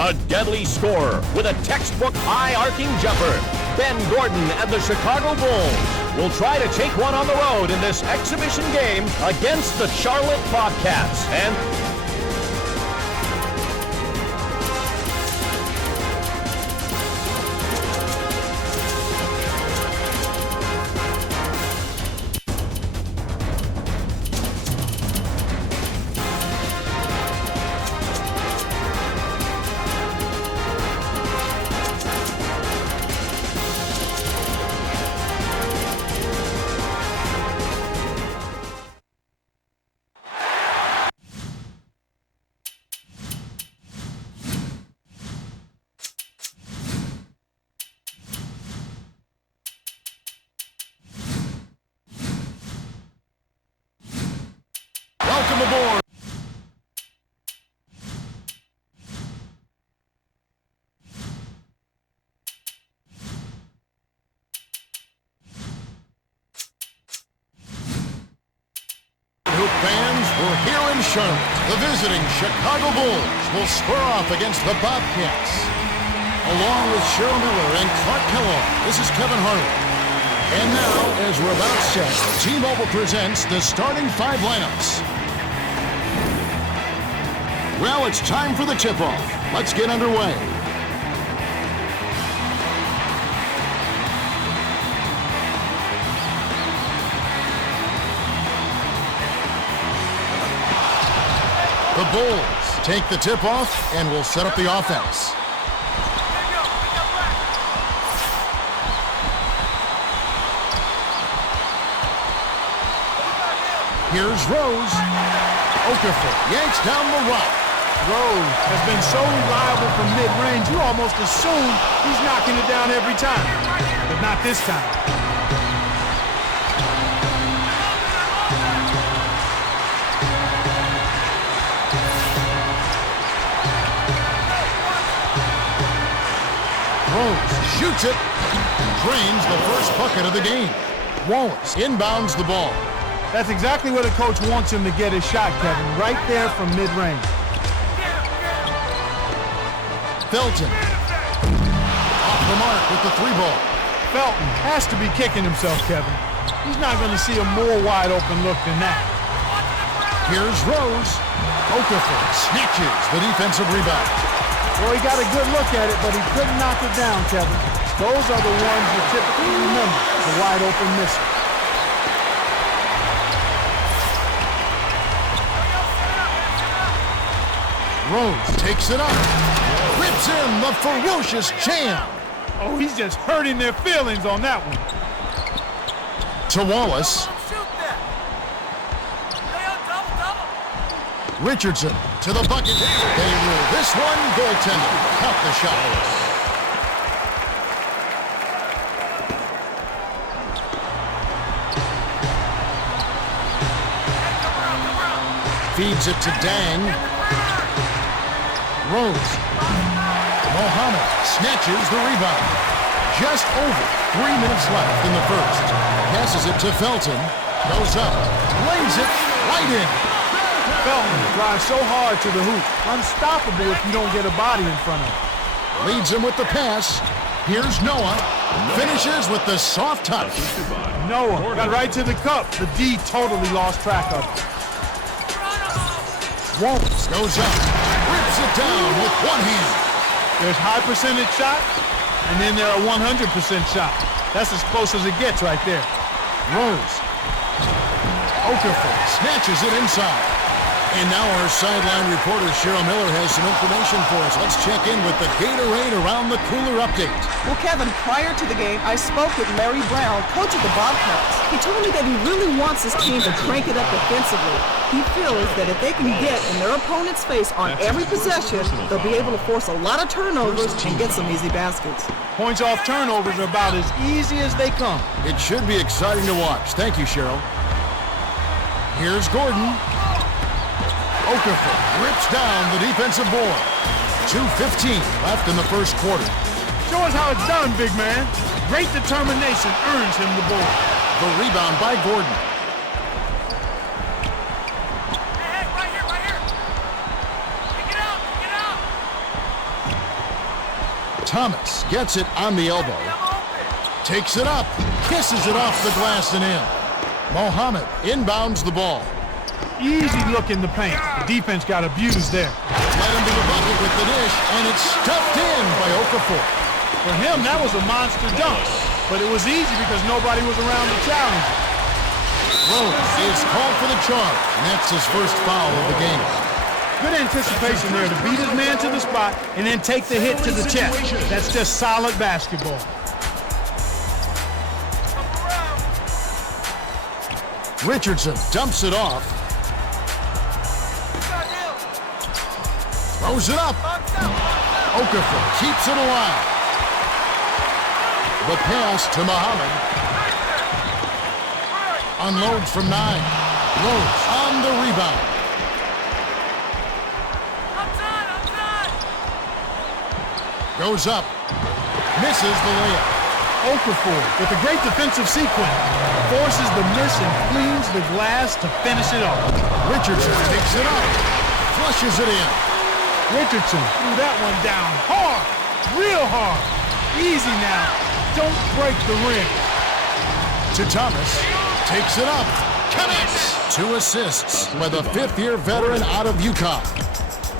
A deadly scorer with a textbook high-arcing jumper, Ben Gordon and the Chicago Bulls will try to take one on the road in this exhibition game against the Charlotte Bobcats. And welcome aboard. Hoop fans, we're here in Charlotte. The visiting Chicago Bulls will square off against the Bobcats. Along with Cheryl Miller and Clark Kellogg, this is Kevin Harlan. And now, as we're about set, T-Mobile presents the starting five lineups. Well, it's time for the tip-off. Let's get underway. The Bulls take the tip-off and will set up the offense. Here's Rose. Okafor yanks down the rock. Rose has been so reliable from mid-range, you almost assume he's knocking it down every time. But not this time. Rose shoots it. Drains the first bucket of the game. Wallace inbounds the ball. That's exactly where the coach wants him to get his shot, Kevin. Right there from mid-range. Felton. Off the mark with the three ball. Felton has to be kicking himself, Kevin. He's not going to see a more wide-open look than that. Here's Rose. Okafor snatches the defensive rebound. Well, he got a good look at it, but he couldn't knock it down, Kevin. Those are the ones you typically remember, the wide-open misses. Rose takes it up. Rips in the ferocious jam. Oh, he's just hurting their feelings on that one. To Wallace. Richardson to the bucket. They rule this one. Goaltender caught the shot. Feeds it to Dang. Rose. Mohammed snatches the rebound. Just over 3 minutes left in the first. Passes it to Felton. Goes up. Lays it right in. Felton drives so hard to the hoop. Unstoppable if you don't get a body in front of him. Leads him with the pass. Here's Noah. Finishes with the soft touch. Noah got right to the cup. The D totally lost track of it. Wallace goes up. Rips it down with one hand. There's high percentage shots, and then there are 100% shots. That's as close as it gets right there. Rose. Okafor snatches it inside. And now our sideline reporter, Cheryl Miller, has some information for us. Let's check in with the Gatorade Around the Cooler update. Well, Kevin, prior to the game, I spoke with Larry Brown, coach of the Bobcats. He told me that he really wants his team to crank it up defensively. He feels that if they can get in their opponent's face on every possession, they'll be able to force a lot of turnovers and get some easy baskets. Points off turnovers are about as easy as they come. It should be exciting to watch. Thank you, Cheryl. Here's Gordon. Okafor rips down the defensive board. 2:15 left in the first quarter. Show us how it's done, big man. Great determination earns him the ball. The rebound by Gordon. Thomas gets it on the elbow. Takes it up. Kisses it off the glass and in. Mohammed inbounds the ball. Easy look in the paint. The defense got abused there. Led him to the bucket with the dish, and it's stuffed in by Okafor. For him, that was a monster dunk. But it was easy because nobody was around to challenge him. Rose is called for the charge, and that's his first foul of the game. Good anticipation there to beat his man to the spot and then take the hit to the chest. That's just solid basketball. Richardson dumps it off. Throws it up. Okafor keeps it alive. The pass to Muhammad. Unloads from 9. Rose on the rebound. Goes up. Misses the layup. Okafor, with a great defensive sequence, forces the miss and cleans the glass to finish it off. Richardson takes it up. Flushes it in. Richardson threw that one down hard, real hard. Easy now. Don't break the rim. To Thomas. Takes it up. Connects. 2 assists by the 5th-year veteran out of UConn.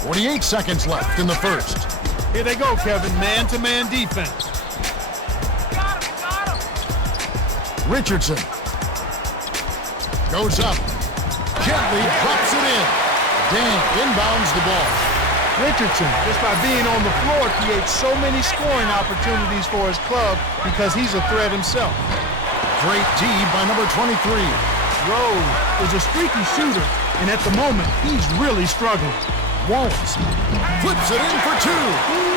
48 seconds left in the first. Here they go, Kevin. Man-to-man defense. Richardson goes up. Gently drops it in. Dang inbounds the ball. Richardson, just by being on the floor, creates so many scoring opportunities for his club because he's a threat himself. Great D by number 23. Rose is a streaky shooter, and at the moment, he's really struggling. Wallace flips it in for 2.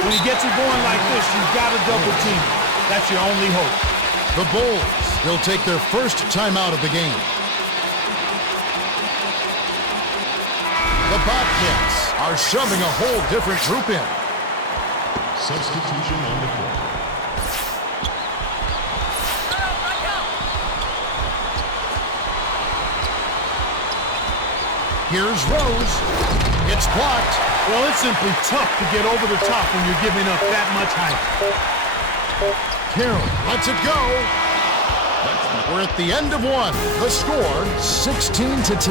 When he gets it going like this, you've got to double team. That's your only hope. The Bulls will take their first timeout of the game. The Bobcats are shoving a whole different group in. Substitution on the court. Here's Rose. It's blocked. Well, it's simply tough to get over the top when you're giving up that much height. Carroll lets it go. We're at the end of 1. The score, 16-10.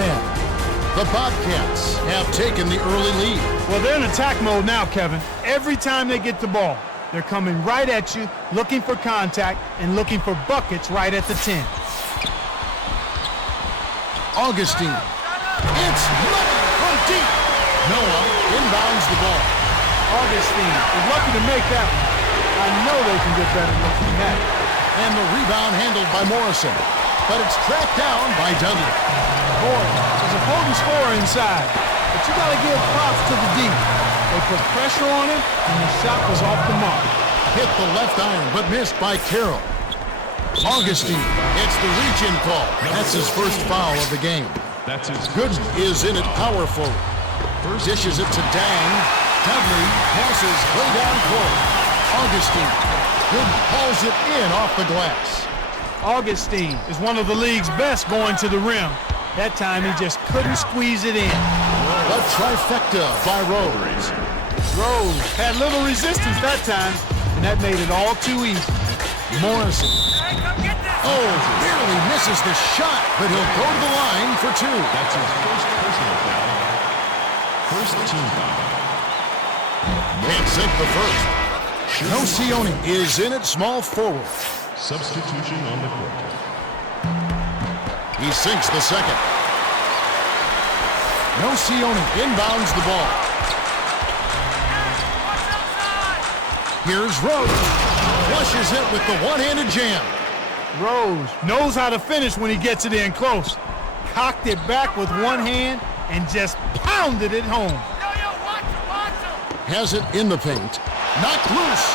The Bobcats have taken the early lead. Well, they're in attack mode now, Kevin. Every time they get the ball, they're coming right at you, looking for contact, and looking for buckets right at the 10. Augustine. It's money from deep. Noah inbounds the ball. Augustine is lucky to make that one. I know they can get better looks than that. And the rebound handled by Morrison. But it's tracked down by Dudley. Boy, there's a potent scorer inside. But you got to give props to the D. They put pressure on him, and the shot was off the mark. Hit the left iron, but missed by Carroll. Augustine gets the reach-in call. That's his first foul of the game. That's his Gooden is in it powerful. Dishes it to Dang. Dudley passes way down court. Augustine. Gooden hauls it in off the glass. Augustine is one of the league's best going to the rim. That time he just couldn't squeeze it in. A trifecta by Rose. Rose had little resistance that time, and that made it all too easy. Morrison. Oh, barely misses the shot, but he'll go to the line for 2. That's his first personal foul. First team foul. Can't sink the first. Nocioni is in at small forward. Substitution on the court. He sinks the second. Nocioni inbounds the ball. Here's Rose. Flushes it with the one-handed jam. Rose knows how to finish when he gets it in close. Cocked it back with one hand and just pounded it home. Has it in the paint. Knocked loose.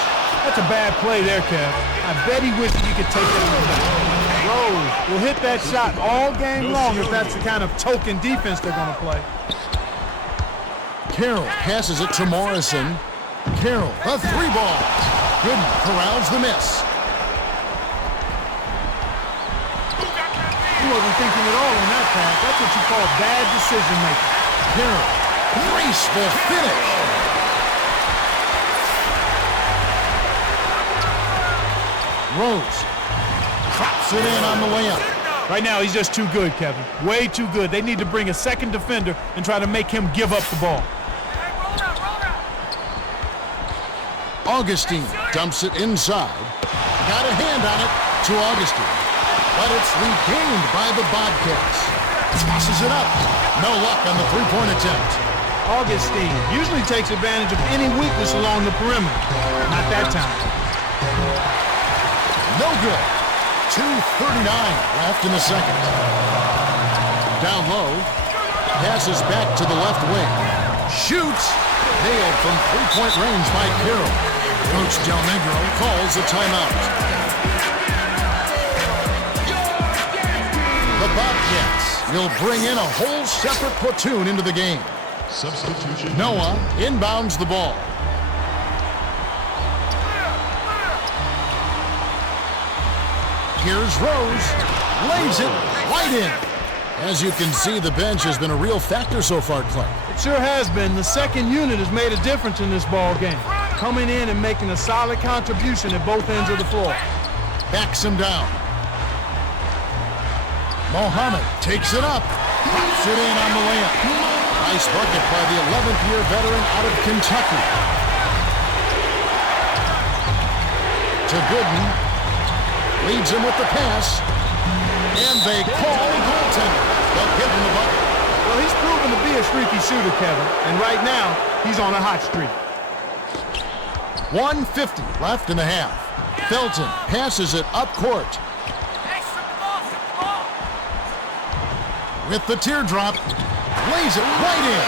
That's a bad play there, Kev. I bet he wished he could take that one back. Rose will hit that shot all game long if that's the kind of token defense they're going to play. Carroll passes it to Morrison. Carroll, a 3-ball. Gooden corrals the miss. He wasn't thinking at all on that pass. That's what you call bad decision making. Carroll, graceful finish. Rose drops it in on the layup. Right now, he's just too good, Kevin. Way too good. They need to bring a second defender and try to make him give up the ball. Augustine dumps it inside. Got a hand on it to Augustine. But it's regained by the Bobcats. Tosses it up. No luck on the three-point attempt. Augustine usually takes advantage of any weakness along the perimeter. Not that time. No good. 2:39 left in the second. Down low. Passes back to the left wing. Shoots. Nailed from three-point range by Carroll. Coach Del Negro calls a timeout. The Bobcats will bring in a whole separate platoon into the game. Substitution. Noah inbounds the ball. Here's Rose. Lays it right in. As you can see, the bench has been a real factor so far, Clark. It sure has been. The second unit has made a difference in this ball game. Coming in and making a solid contribution at both ends of the floor. Backs him down. Mohammed takes it up. Pops it in on the layup. Nice bucket by the 11th year veteran out of Kentucky. To Gooden. Leads him with the pass. And they call goaltender. They'll give him the bucket. Well, he's proven to be a streaky shooter, Kevin. And right now, he's on a hot streak. 1:50 left in the half. Felton passes it up court. With the teardrop, lays it right in.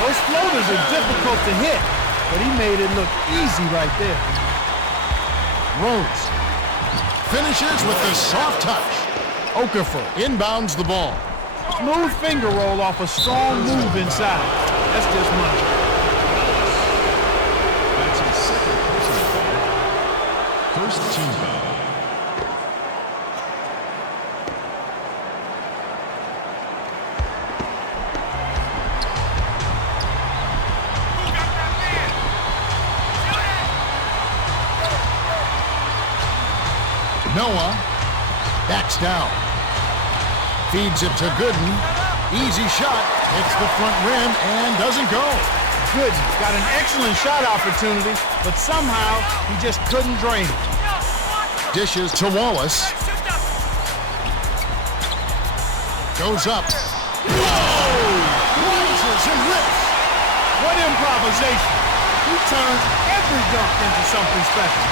Those floaters are difficult to hit, but he made it look easy right there. Rose finishes with the soft touch. Okafor inbounds the ball. Smooth finger roll off a strong move inside. That's just money. That's his second personal foul. First team foul. Noah backs down. Feeds it to Gooden. Easy shot. Hits the front rim and doesn't go. Gooden got an excellent shot opportunity, but somehow he just couldn't drain it. Dishes to Wallace. Goes up. Whoa! Rises and rips. What improvisation. He turns every dunk into something special.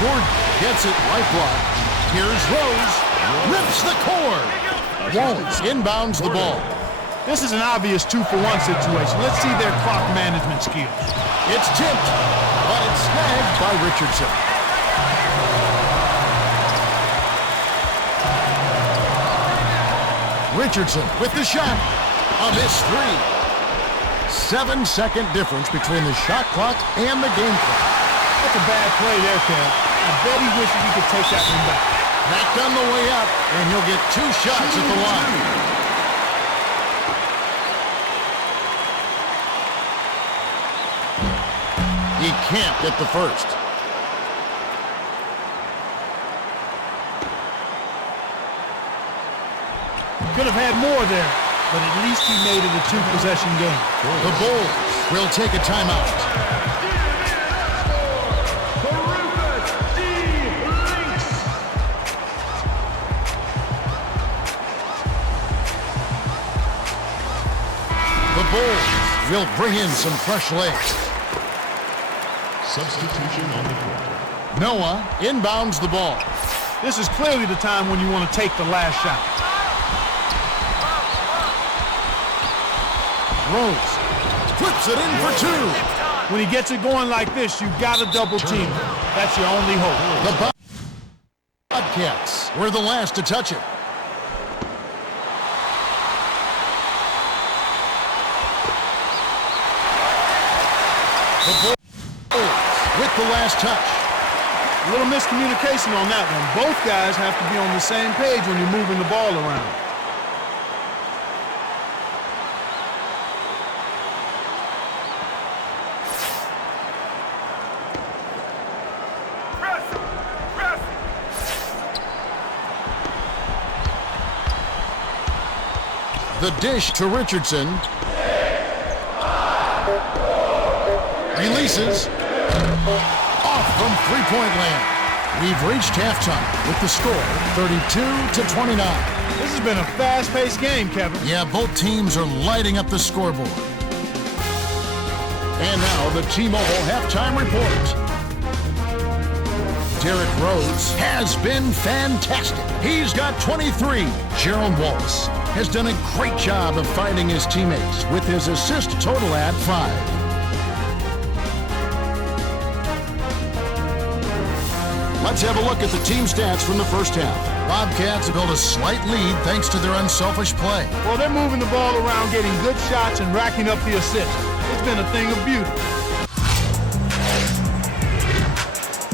Gordon gets it right block. Here's Rose. Rips the cord. Wallace inbounds the ball. This is an obvious 2-for-1 situation. Let's see their clock management skills. It's tipped, but it's snagged by Richardson. Richardson with the shot. A missed three. 7-second difference between the shot clock and the game clock. That's a bad play there, Kev. I bet he wishes he could take that one back. Back on the way up, and he'll get 2 shots at the line. He can't get the first. Could have had more there, but at least he made it a 2-possession game. The Bulls will take a timeout. The Bulls will bring in some fresh legs. Substitution on the court. Noah inbounds the ball. This is clearly the time when you want to take the last shot. Rose flips it in for 2. When he gets it going like this, you've got to double team him. That's your only hope. The Bobcats were the last to touch it. The Bulls with the last touch. A little miscommunication on that one. Both guys have to be on the same page when you're moving the ball around. The dish to Richardson. Releases. Off from three-point land. We've reached halftime with the score 32-29. This has been a fast-paced game, Kevin. Yeah, both teams are lighting up the scoreboard. And now the T-Mobile halftime report. Derrick Rose has been fantastic. He's got 23. Gerald Wallace has done a great job of finding his teammates with his assist total at 5. Let's have a look at the team stats from the first half. Bobcats have built a slight lead thanks to their unselfish play. Well, they're moving the ball around, getting good shots, and racking up the assists. It's been a thing of beauty.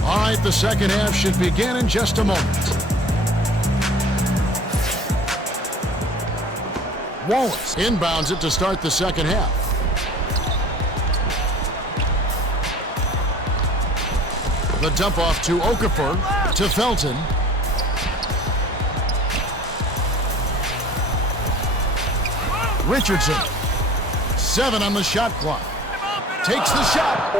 All right, the second half should begin in just a moment. Wallace inbounds it to start the second half. The dump off to Okafor, to Felton. Richardson, 7 on the shot clock. Takes the shot.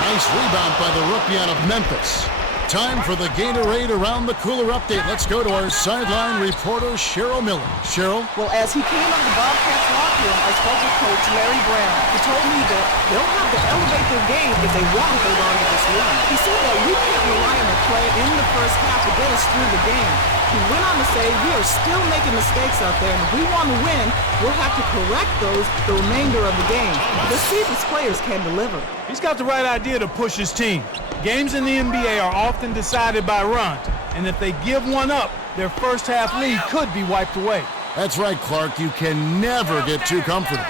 Nice rebound by the rookie out of Memphis. Time for the Gatorade Around the Cooler update. Let's go to our sideline reporter, Cheryl Miller. Cheryl? Well, as he came out of the Bobcats locker room, I spoke with Coach Larry Brown. He told me that they'll have to elevate their game if they want to hold on to this lead. He said that we can't rely on the play in the first half to get us through the game. He went on to say we are still making mistakes out there, and if we want to win, we'll have to correct those the remainder of the game. Let's see if his players can deliver. He's got the right idea to push his team. Games in the NBA are often decided by runs, and if they give one up, their first half lead could be wiped away. That's right, Clark. You can never get too comfortable.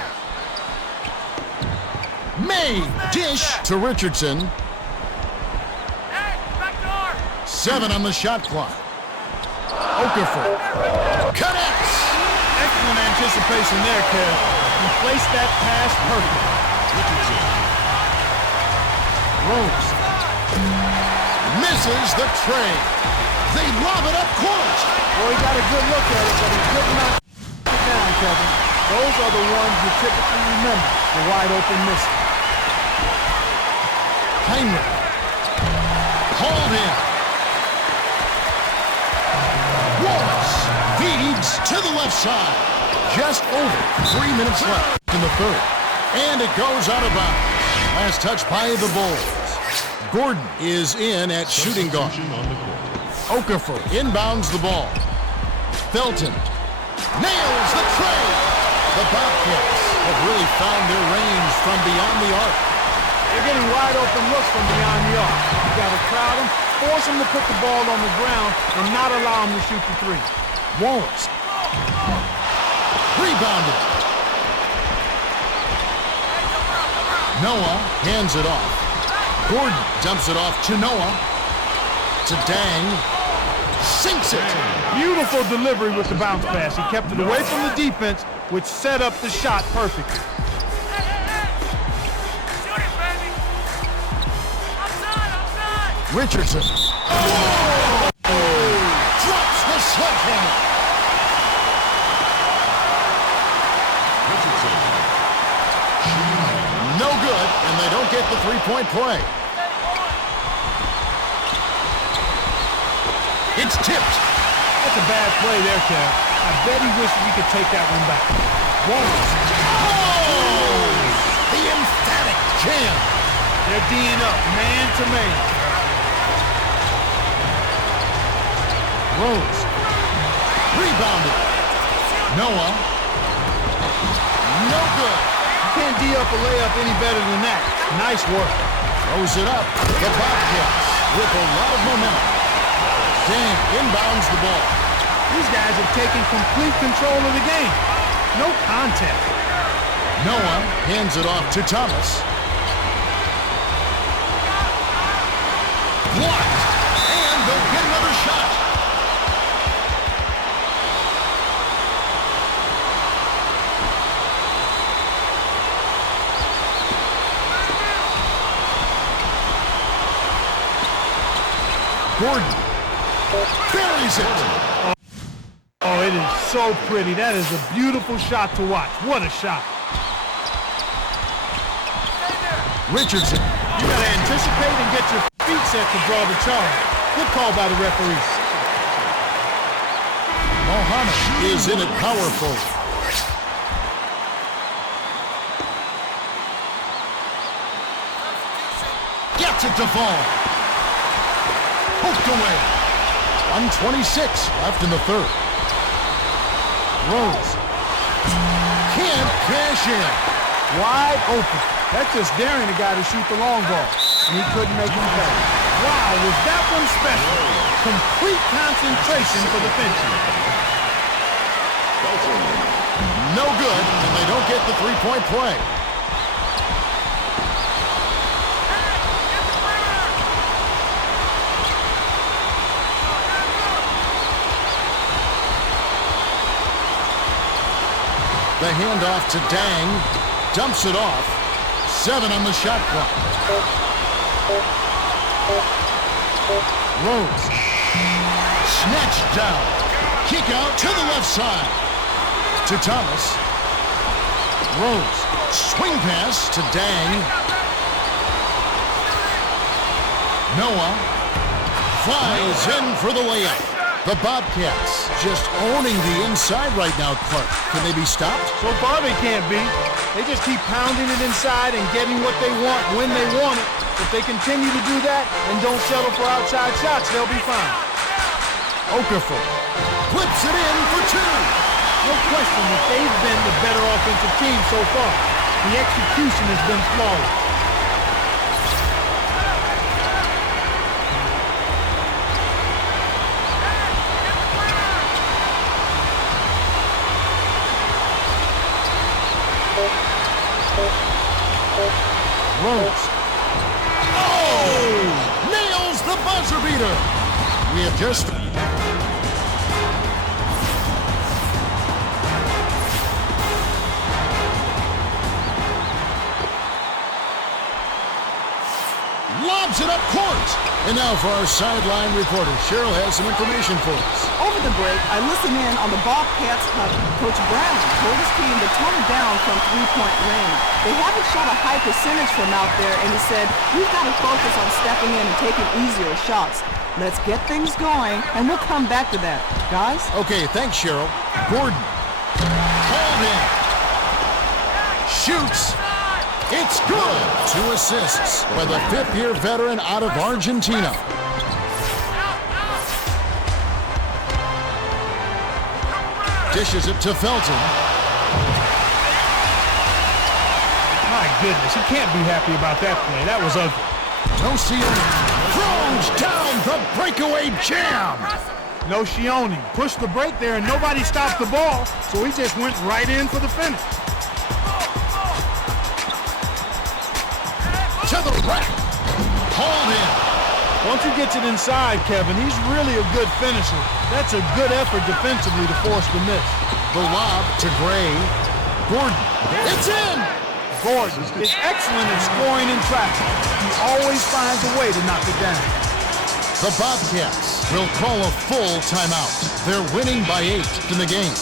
May dish to Richardson. 7 on the shot clock. Okafor connects. Excellent anticipation there, Kev. He placed that pass perfect. Richardson. Rose misses the tray. They lob it up court. Well, he got a good look at it, but he could not it down, Kevin. Those are the ones you typically remember, the wide open misses. Heinrich. Hauled in. Wallace feeds to the left side. Just over 3 minutes left in the third. And it goes out of bounds. Last touch by the Bulls. Gordon is in at shooting guard. Okafor inbounds the ball. Felton nails the tray. The Bobcats have really found their range from beyond the arc. They're getting wide open looks from beyond the arc. You got to crowd them, force them to put the ball on the ground, and not allow them to shoot the three. Wallace rebounded. Noah hands it off. Gordon dumps it off to Noah. To Dang. Sinks it. Beautiful delivery with the bounce pass. He kept it away from the defense, which set up the shot perfectly. Richardson. Oh! Drops the sledgehammer. Richardson. No good, and they don't get the three-point play. It's tipped. That's a bad play there, Kev. I bet he wishes he could take that one back. Wallace. Oh! The emphatic jam. They're D'ing up, man to man. Rose. Rebounded. Noah. No good. You can't D up a layup any better than that. Nice work. Throws it up. The Bobcats with a lot of momentum. Dan inbounds the ball. These guys have taken complete control of the game. No contact. Noah hands it off to Thomas. Blocked. And they'll get another shot. Gordon buries it. Oh, Oh, it is so pretty. That is a beautiful shot to watch. What a shot. Richardson. You got to anticipate and get your feet set to draw the charge. Good call by the referee. Mohammed is in it powerful. Gets it to fall. Poked away. 1:26 left in the third. Rose. Can't cash in. Wide open. That's just daring a guy to shoot the long ball. And he couldn't make him pay. Wow, was that one special? Complete concentration for the Finchies. No good, and they don't get the three-point play. The handoff to Dang. Dumps it off. 7 on the shot clock. Rose. Snatched down. Kick out to the left side. To Thomas. Rose. Swing pass to Dang. Noah. Flies in for the layup. The Bobcats just owning the inside right now, Clark. Can they be stopped? So far they can't be. They just keep pounding it inside and getting what they want when they want it. If they continue to do that and don't settle for outside shots, they'll be fine. Okafor flips it in for 2. No question that they've been the better offensive team so far. The execution has been flawless. Rose. Oh! Nails the buzzer beater. We have just... Lobs it up court. And now for our sideline reporter. Cheryl has some information for us. Over the break, I listened in on the Bobcats huddle. Coach Brown told his team to tone it down from three-point range. They haven't shot a high percentage from out there, and he said, we've got to focus on stepping in and taking easier shots. Let's get things going, and we'll come back to that. Guys? Okay, thanks, Cheryl. Gordon. Called in. Shoots. It's good. 2 assists by the 5th-year veteran out of Argentina. Dishes it to Felton. My goodness, he can't be happy about that play. That was ugly. Nocioni throws down the breakaway jam. Nocioni pushed the break there and nobody stopped the ball, so he just went right in for the finish. To the rack. Hauled in. Once he gets it inside, Kevin, he's really a good finisher. That's a good effort defensively to force the miss. The lob to Gray. Gordon. It's in. Gordon is excellent at scoring in traffic. He always finds a way to knock it down. The Bobcats will call a full timeout. They're winning by 8 in the game.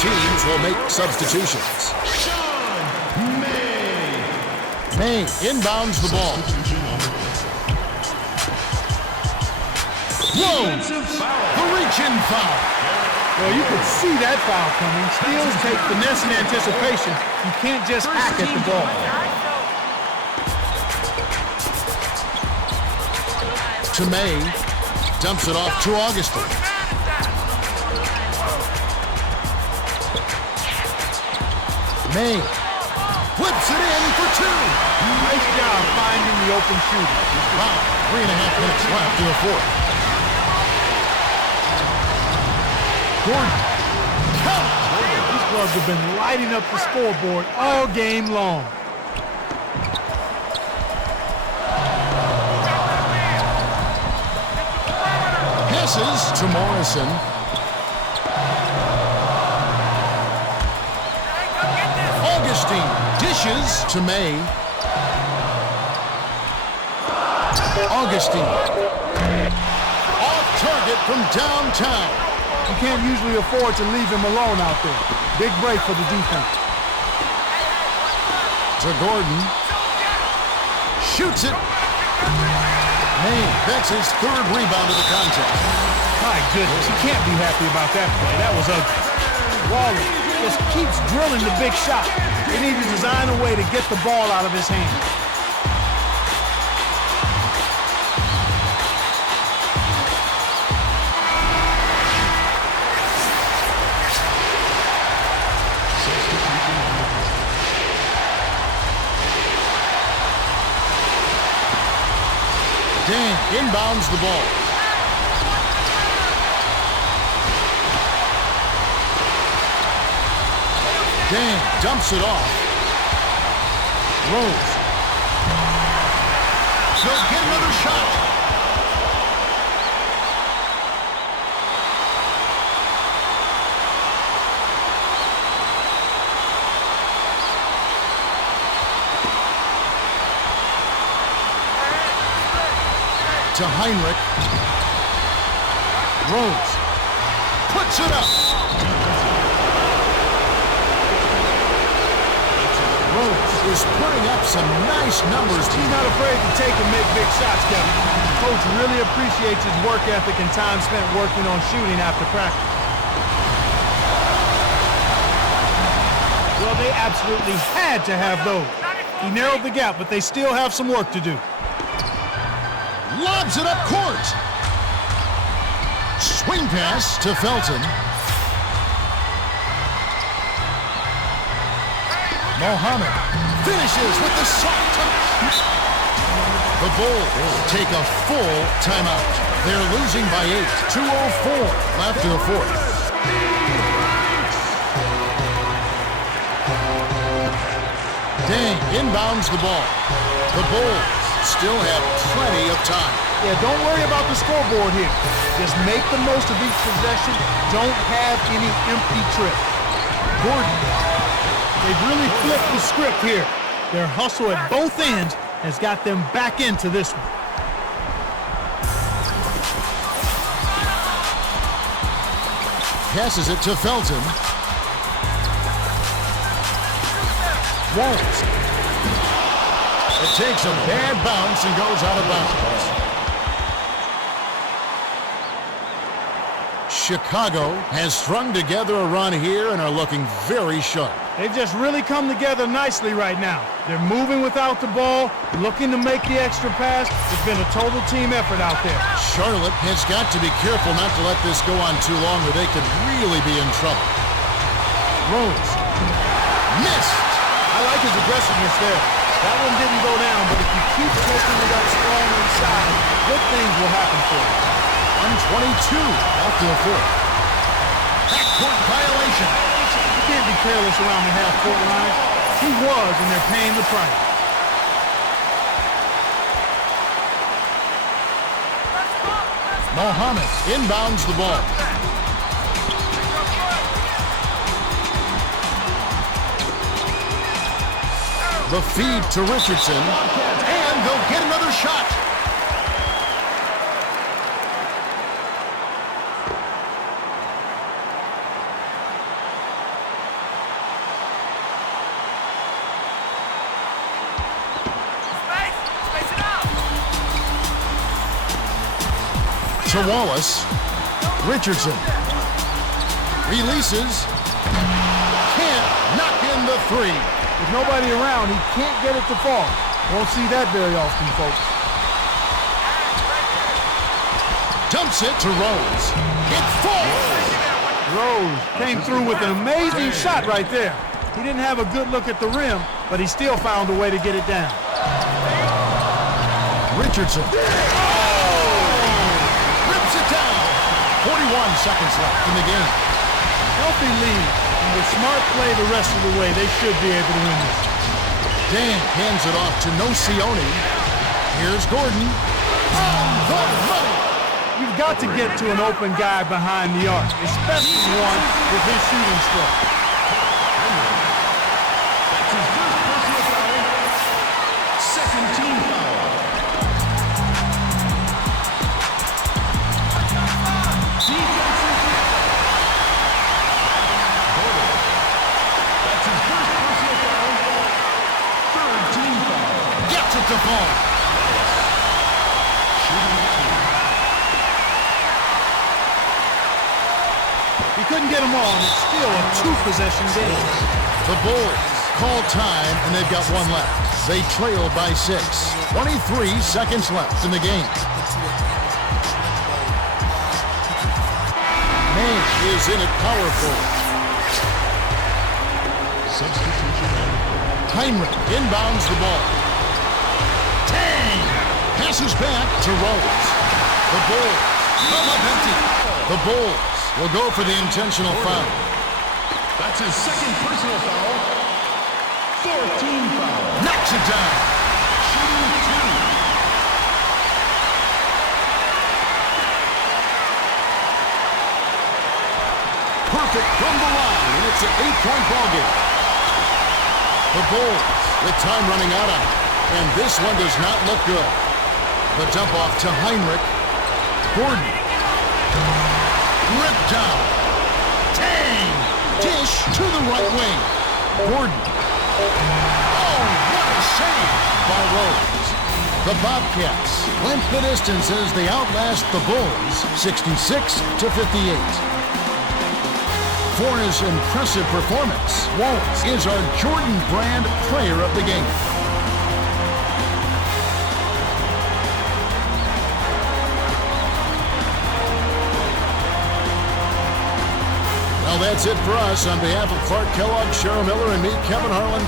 Teams will make substitutions. May inbounds the ball. Whoa! The reach-in foul. Well, you could see that foul coming. Steals take finesse and anticipation. You can't just hack at the ball. To May. Dumps it off to Augustin. May flips it in for 2. Nice job finding the open shooter. Wow, 3.5 minutes left in the fourth. Gordon. Count. He's clubs have been lighting up the scoreboard all game long. Passes to Morrison. Augustine dishes to May. Augustine. Off target from downtown. You can't usually afford to leave him alone out there. Big break for the defense. To Gordon. Shoots it. May, that's his third rebound of the contest. My goodness, you can't be happy about that play. That was ugly. Wallace just keeps drilling the big shot. They need to design a way to get the ball out of his hand. Dan inbounds the ball. Dan dumps it off. Rose. She'll get another shot. To Heinrich. Rose puts it up. Rose is putting up some nice numbers. He's not afraid to take and make big shots, Kevin. Coach really appreciates his work ethic and time spent working on shooting after practice. Well, they absolutely had to have those. He narrowed the gap, but they still have some work to do. Lobs it up court. Swing pass to Felton. Mohammed finishes with the soft touch. The Bulls take a full timeout. They're losing by 8. 2:04 left in the fourth. Dang inbounds the ball. The Bulls still have plenty of time. Yeah, don't worry about the scoreboard here. Just make the most of each possession. Don't have any empty trips. Gordon, they've really flipped the script here. Their hustle at both ends has got them back into this one. Passes it to Felton. Waltz. It takes a bad bounce and goes out of bounds. Chicago has strung together a run here and are looking very sharp. They've just really come together nicely right now. They're moving without the ball, looking to make the extra pass. It's been a total team effort out there. Charlotte has got to be careful not to let this go on too long or they could really be in trouble. Rose. Missed. I like his aggressiveness there. That one didn't go down, but if you keep taking it up strong inside, good things will happen for you. 122 after the fourth. Backcourt violation. You can't be careless around the half-court line. He was, and they're paying the price. Mohammed inbounds the ball. The feed to Richardson, and they'll get another shot. To Wallace. Richardson. Releases. Can't knock in the three. With nobody around, he can't get it to fall. Won't see that very often, folks. Dumps it to Rose. It falls. Rose came through with an amazing shot right there. He didn't have a good look at the rim, but he still found a way to get it down. Richardson. Rips it down. 41 seconds left in the game. Healthy lead. You with smart play the rest of the way, they should be able to win this. Dan hands it off to Nocioni. Here's Gordon. On the money. You've got to get to an open guy behind the arc, especially one with his shooting stroke. That's his first personal foul. Second team foul. Defensive. That's his first personal foul. Third team foul. Gets it to fall. He couldn't get them all, and it's still a two-possession game. The Bulls call time, and they've got one left. They trail by 6. 23 seconds left in the game. May is in at power forward. Substitution on the court. Heinrich inbounds the ball. Tang! Passes back to Rose. The Bulls come up empty. The Bulls will go for the intentional foul. That's his second personal foul. Fourth team foul. Knocks it down. Shooting 2. Perfect from the line, and it's an 8-point ball game. The Bulls with time running out on it, and this one does not look good. The dump off to Heinrich. Gordon. Ripped down. Tang! Dish to the right wing. Gordon. Oh, what a save by Rose. The Bobcats limp the distance as they outlast the Bulls 66-58. For his impressive performance, Wallace is our Jordan Brand Player of the Game. Well, that's it for us. On behalf of Clark Kellogg, Cheryl Miller, and me, Kevin Harlan.